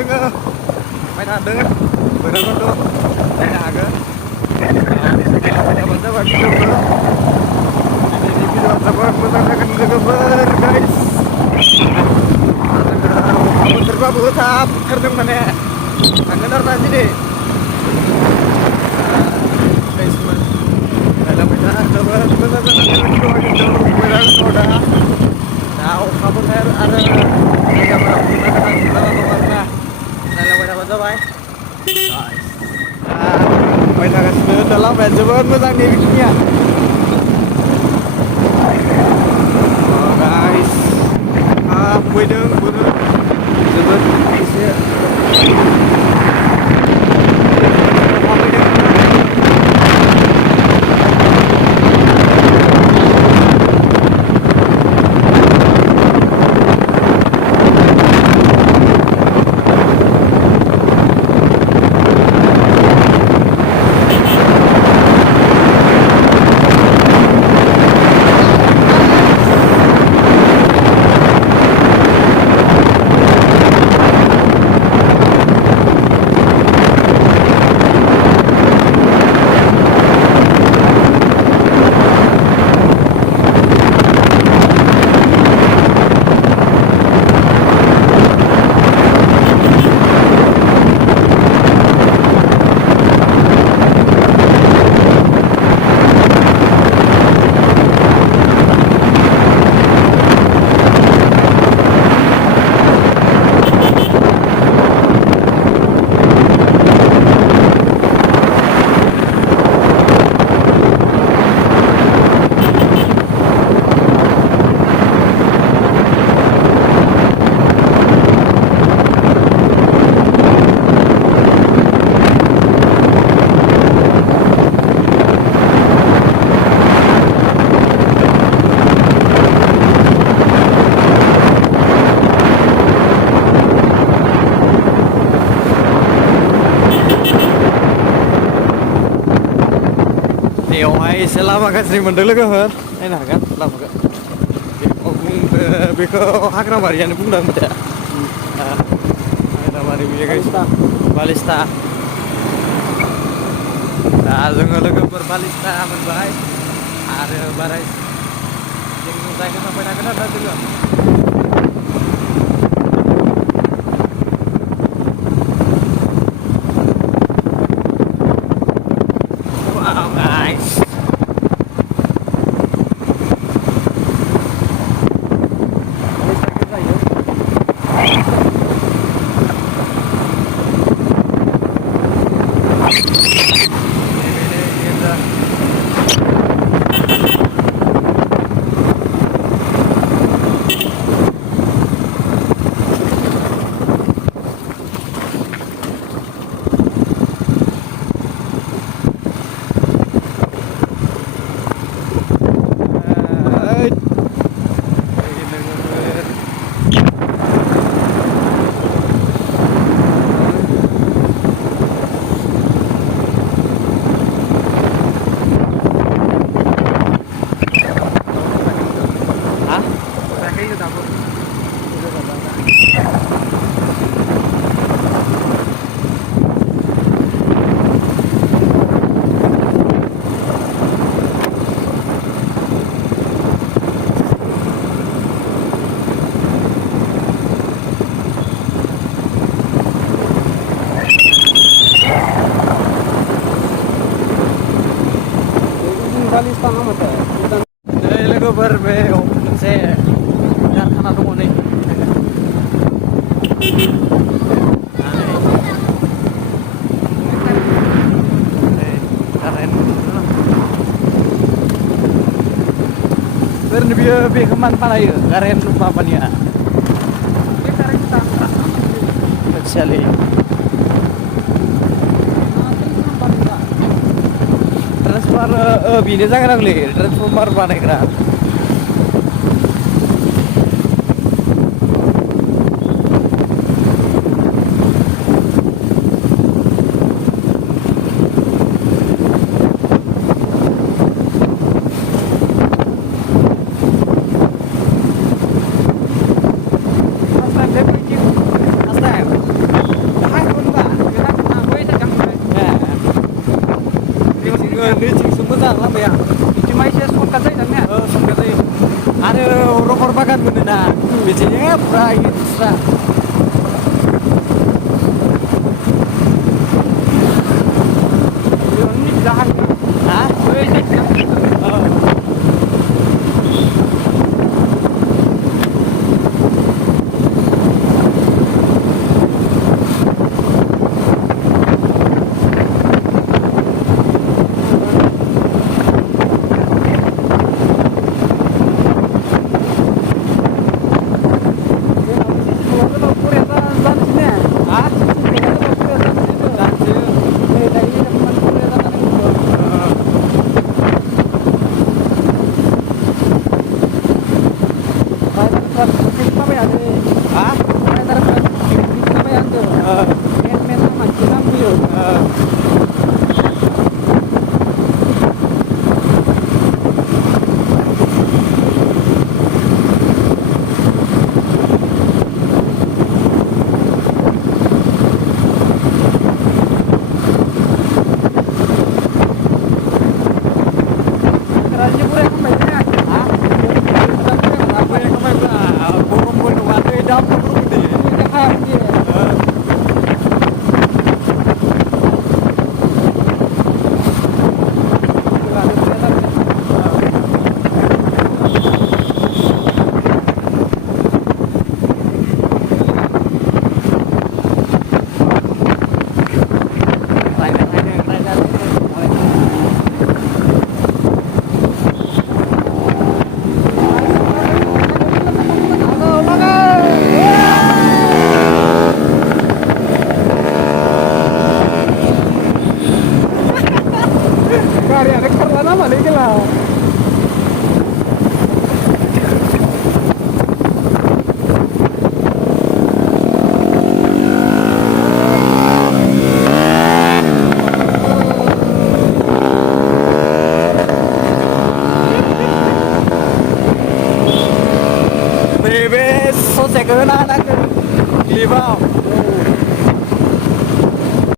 जोङो थांबाय थादों भैरबकुन्द नायनो हागोन गाबोन जाबाय भिडिअखौ दिनैनि भिडिअआ जोबोद मोजां जागोन लोगोफोर गाइस जोङो अखा बोथोरबाबो थाब ओंखारदों माने थांगोन आरोना दिनै गाइसमोन रायलायबाय था जोबोद मोजां जागोन भिडिअआ खिन्थु वेदार रिपर्टआ दा अखा बोथोर आरो जायगाफोराबो गोदान गोदान जाना दं आरोना रायलायबाय थाबानो जाबाय थांबाय थागासिनो दा लामाया जोबोद मोजां नैबेखिनिया गाइस अखा फैदों जोबोद एसे अखा फैदों बेयावहाय एसे लामा गाज्रि मोनदों लोगोफोर नायनो हागोन लामाखौ बेखौ हाग्राबारियानो बुंदों माथो हाग्राबारि बेयो बालिस्ता दा जोङो लोगोफोर बालिस्ता मोनबाय आरो बाराय जों जायगा थांबाय थागोन आरोना जोङो लोगोफोर बे मोनसे कारखाना दङ नै ओरैनो बियो बेखौ मानो बानायो कारेन्ट माबानिया मिथियालै ट्रेन्सफार बेनो जागोनांलै ट्रेन्सफर्मार बानायग्रा मोजां लामाया बिथिंबा एसे सर्टकाट जायो दानिया सर्टकाट जायो आरो रबर बागान मोनोना बिदिनो फुरा एक्सट्रा